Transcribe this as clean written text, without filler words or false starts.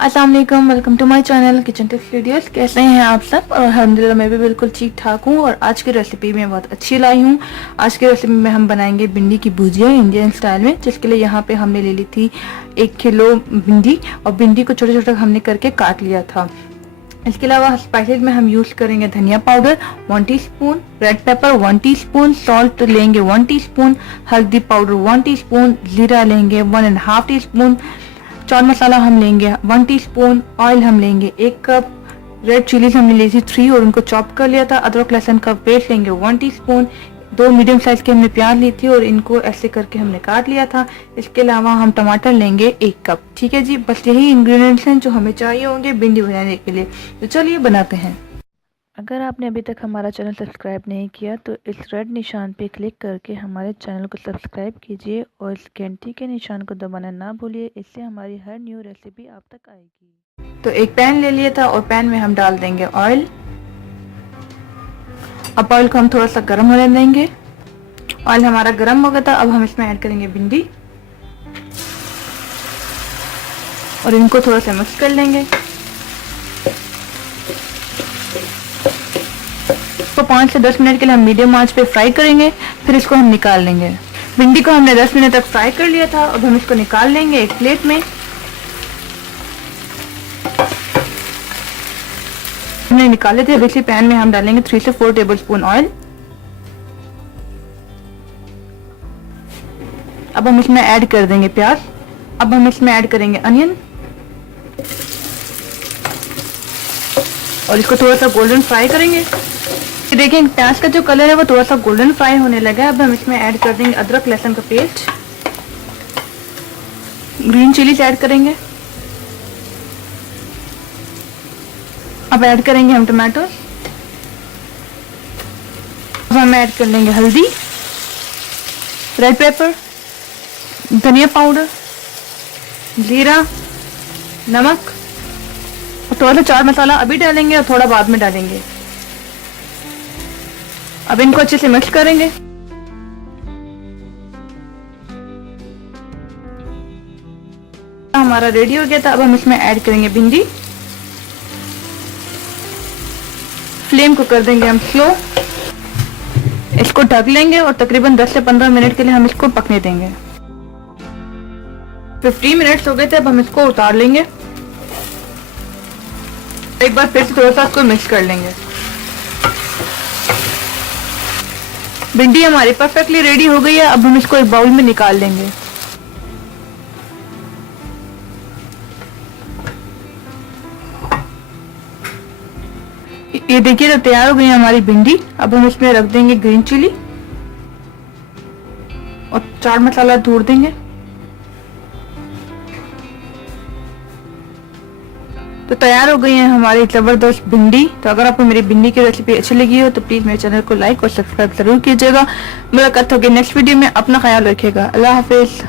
अस्सलाम वालेकुम, welcome to my channel kitchen tips videos. कैसे हैं आप सब? और अल्हम्दुलिल्लाह मैं भी बिल्कुल ठीक ठाक हूँ। और आज की रेसिपी मैं बहुत अच्छी लाई हूँ। आज की रेसिपी में हम बनाएंगे भिंडी की भुजिया इंडियन स्टाइल में, जिसके लिए यहाँ पे हमने ले ली थी 1 किलो भिंडी। और भिंडी को छोटे छोटे हमने करके काट लिया था। इसके अलावा स्पाइसेस में हम यूज करेंगे धनिया powder 1 teaspoon, red pepper 1 teaspoon, salt लेंगे 1 टीस्पून, हल्दी पाउडर 1 टीस्पून, जीरा लेंगे 1.5 टीस्पून, चाट मसाला हम लेंगे 1 टीस्पून, ऑयल हम लेंगे 1 कप, रेड चिलीज हमने ली थी 3 और उनको चॉप कर लिया था। अदरक लहसुन का पेस्ट लेंगे 1 टीस्पून, 2 मीडियम साइज के हमने प्याज ली थी और इनको ऐसे करके हमने काट लिया था। इसके अलावा हम टमाटर लेंगे 1 कप। ठीक है जी, बस यही इंग्रेडिएंट्स हैं जो हमें चाहिए होंगे भिंडी बनाने के लिए। तो चलिए बनाते हैं। अगर आपने अभी तक हमारा चैनल सब्सक्राइब नहीं किया तो इस रेड निशान पे क्लिक करके हमारे चैनल को सब्सक्राइब कीजिए और इस घंटी के निशान को दबाना ना भूलिए, इससे हमारी हर न्यू रेसिपी आप तक आएगी। तो एक पैन ले लिया था और पैन में हम डाल देंगे ऑयल। अब ऑयल को हम थोड़ा सा गर्म होने देंगे। ऑयल हमारा गर्म हो गया था। अब हम इसमें ऐड करेंगे भिंडी और इनको थोड़ा सा मिक्स कर लेंगे। इसको 5 से 10 मिनट के लिए हम मीडियम आंच पे फ्राई करेंगे, फिर इसको हम निकाल लेंगे। भिंडी को हमने 10 मिनट तक फ्राई कर लिया था। अब हम इसको निकाल लेंगे एक प्लेट में। हमने निकाले थे। अब इसी पैन में हम डालेंगे 3 से 4 टेबलस्पून ऑयल। अब हम इसमें ऐड कर देंगे प्याज। अब हम इसमें ऐड करेंगे अनियन और इसको थोड़ा सा गोल्डन फ्राई करेंगे। देखिए प्याज का जो कलर है वो थोड़ा सा गोल्डन फ्राई होने लगा है। अब हम इसमें ऐड कर देंगे अदरक लहसुन का पेस्ट, ग्रीन चिलीज ऐड करेंगे। अब ऐड करेंगे हम टमाटो। अब हम ऐड कर लेंगे हल्दी, रेड पेपर, धनिया पाउडर, जीरा, नमक और थोड़ा सा चाट मसाला अभी डालेंगे और थोड़ा बाद में डालेंगे। अब इनको अच्छे से मिक्स करेंगे। हमारा रेडी हो गया था। अब हम इसमें ऐड करेंगे भिंडी। फ्लेम को कर देंगे हम स्लो। इसको ढक लेंगे और तकरीबन 10 से 15 मिनट के लिए हम इसको पकने देंगे। 15 मिनट्स हो गए थे। अब हम इसको उतार लेंगे। एक बार फिर से थोड़ा सा इसको मिक्स कर लेंगे। भिंडी हमारी परफेक्टली रेडी हो गई है। अब हम इसको एक बाउल में निकाल लेंगे। ये देखिए तो तैयार हो गई है हमारी भिंडी। अब हम इसमें रख देंगे ग्रीन चिली और चाट मसाला धूड़ देंगे। तो तैयार हो गई है हमारी जबरदस्त भिंडी। तो अगर आपको मेरी भिंडी की रेसिपी अच्छी लगी हो तो प्लीज मेरे चैनल को लाइक और सब्सक्राइब जरूर कीजिएगा। मुलाकात होगी नेक्स्ट वीडियो में। अपना ख्याल रखिएगा। अल्लाह हाफिज।